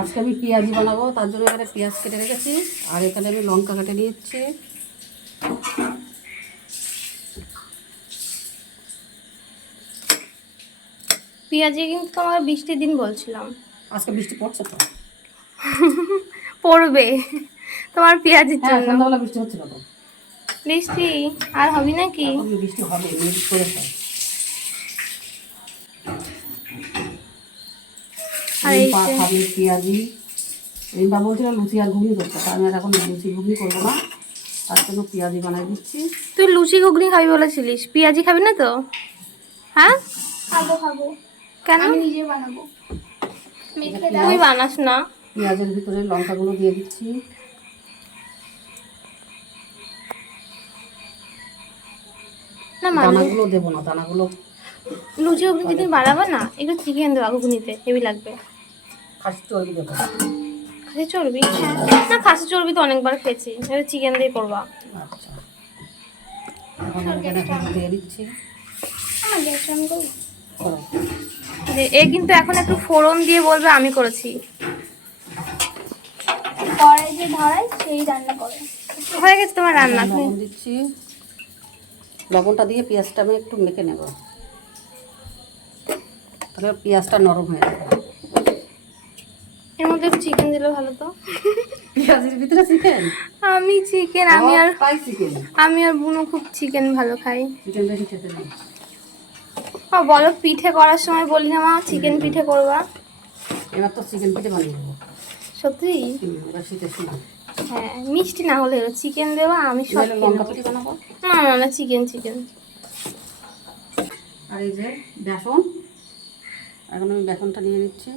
আজকে আমি পেঁয়াজি বানাবো, তার জন্য এখানে পেঁয়াজ কেটে রেখেছি আর এখানে আমি লঙ্কা কেটে নিচ্ছি। পেঁয়াজি কিন্তু তোমার বৃষ্টির দিন বলছিলাম, আজকে বৃষ্টি পড়ছে তো। পড়বে তোমার পেঁয়াজির হ্যাঁ, জন্য। সন্ধ্যাবেলা বৃষ্টি হচ্ছিল তো। বৃষ্টি আর হবে নাকি? এখন বৃষ্টি হবে, মেঘ করেছে। আর এই যে খাবে পেঁয়াজি। রিম্পা বলছিল লুচি আর ঘুগনি করতে, তা আমি আর এখন লুচি ঘুগনি করবো না, তার জন্য পেঁয়াজি বানাই দিচ্ছি। তুই লুচি ঘুগনি খাবি বলেছিলিস, পেঁয়াজি খাবি না তো? হ্যাঁ খাবো খাবো, কেন? আমি নিজে বানাবো। মেখে দাও। তুই বানাস না? পেঁয়াজের ভিতরে লঙ্কাগুলো দিয়ে দিচ্ছি। না মা, দানাগুলো দেবো না, দানাগুলো লুচি ঘুগনি যেদিন বানাবো না, একটু চিকেন দেওয়া ঘুগনিতে, হেভি লাগবে। খাসি চর্বি দেবো। খাসি চর্বি? হ্যাঁ, না খাসি চর্বি তো অনেকবার খেয়েছি, এবার চিকেন দিয়ে করবা। আচ্ছা, এখন আমি এখানে হলুদ দিয়ে দিচ্ছি। আমার গ্যাস অন করবো। করো। এ কিন্তু এখন একটু ফোড়ন দিয়ে বলবে আমি করেছি। কড়াই যে ধরাই সেই রান্না করে। হয়ে গেছে তোমার রান্না। লবণ দিচ্ছি, লবণটা দিয়ে পেঁয়াজটা আমি একটু মেখে নেব, তাহলে পেঁয়াজটা নরম হয়ে যাবে। এর মধ্যে একটু চিকেন দিলে ভালো তো। পেঁয়াজের ভিতরে চিকেন? আমি চিকেন, চিকেন, আমি আর বুনু খুব চিকেন ভালো খাই। চিকেন বেশি খেতে নেই। ও বলো, পিঠে করার সময় বলি না মা চিকেন পিঠে করবা? এবার তো চিকেন পিঠে বানিয়ে দেবো। সত্যি? এবার শীতের সময়। হ্যাঁ, মিষ্টি না হলে চিকেন দেওয়া, আমি সব তাহলে লঙ্কা পিঠে বানাবো। না না না, চিকেন চিকেন। আর এই যে বেসন, এখন আমি বেসনটা নিয়ে নিচ্ছি।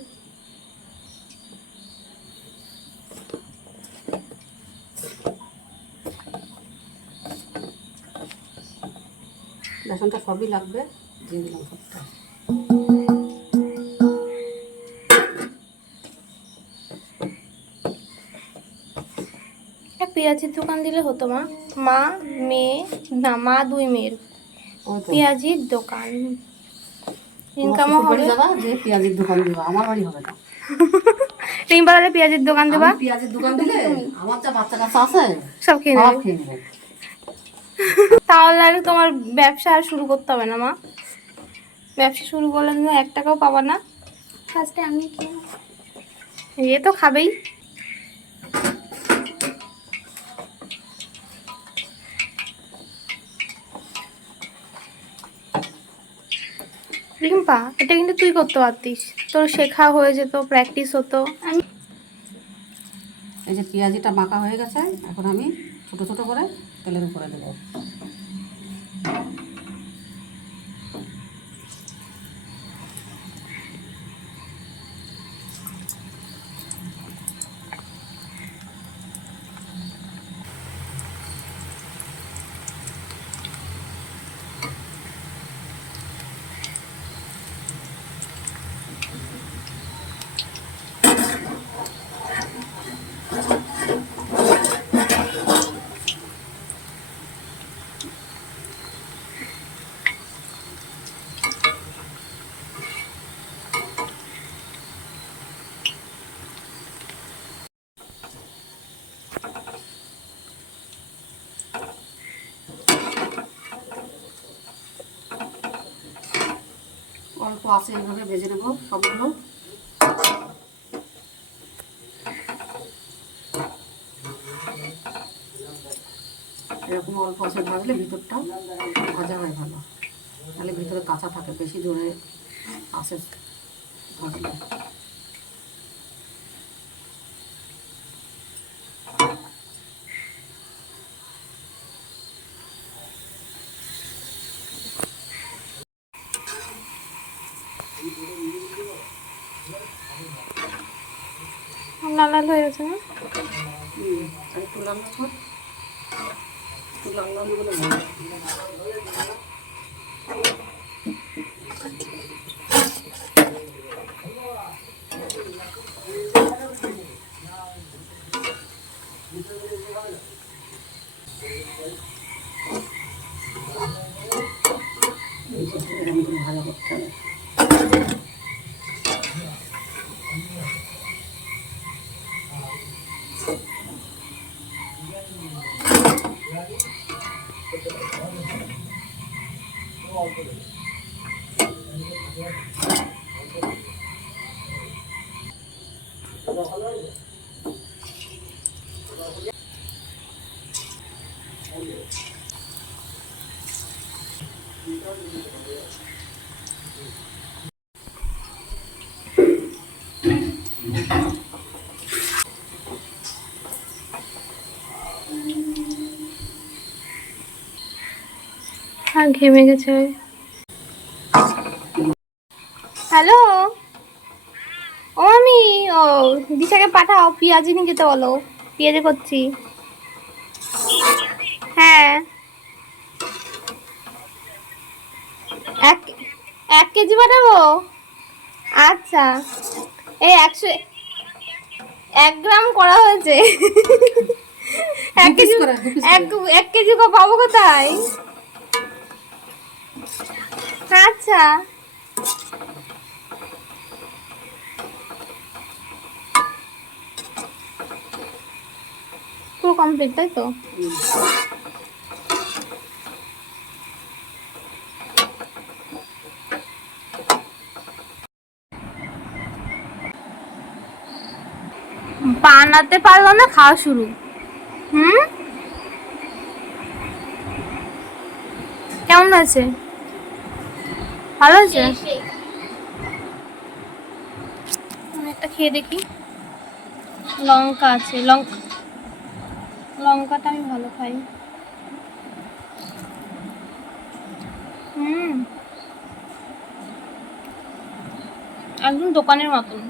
বেসনটা সবই লাগবে, দিয়ে দিলাম সবটা। পেঁয়াজির দোকান দিলে হতো মা। মা মেয়ে, না মা দুই মেয়ের ওই তো। পেঁয়াজির দোকান, ইনকামও তোমার শ্বশুর হবে। বাড়ি যাবা, যে পেঁয়াজের দোকান দিবা, আমার বাড়ি হবে না। রিম্পা তাহলে পেঁয়াজির দোকান দেবা, আমি পেঁয়াজের দোকান দিলে আমার যা বাচ্চা কাচ্চা আছে সব খেয়ে সব নেবে। খেয়ে নেবে। তাহলে আর তোমার ব্যবসা আর শুরু করতে হবে না মা। ব্যবসা শুরু করলে তুমি 1 টাকাও পাবা না। ফার্স্টে আমি কি এ তো খাবেই। রিম্পা, এটা কিন্তু তুই করতে পারতিস, তোর শেখা হয়ে যেত, প্র্যাকটিস হতো। এই যে পেঁয়াজিটা মাখা হয়ে গেছে, এখন আমি ছোট ছোট করে তেলের উপরে দেবো। অল্প আছে, এইভাবে ভেজে নেবো সবগুলো। এরকম অল্প আছে ভাজলে ভিতরটা ভাজা হয় ভালো, তাহলে ভিতরে কাঁচা থাকে, বেশি জোরে আছে ভাজলে। লাল লাল হয়ে গেছে না? আর একটু লাল লাল কর, একটু লাল লাল করে ভাজা। এরকম করে ভাজা করতে হবে। আর ঘেমে গেছে। হ্যালো, ও আমি ও দিশাকে পাঠাও, পেঁয়াজি নিয়ে যেতে বলো, পেঁয়াজি করছি। হ্যাঁ, 1 কেজি পাঠাবো। আচ্ছা, এই 1 গ্রাম করা হয়েছে। 1 কেজি, 1 কেজি পাবো কোথায়? আচ্ছা, পুরো কমপ্লিট তাই তো? বানাতে পারলো না, খাওয়া শুরু। হুম, কেমন আছে? ভালো আছে? আমি একটা খেয়ে দেখি। লঙ্কা আছে, লঙ্কাটা আমি ভালো খাই। একদম দোকানের মতন।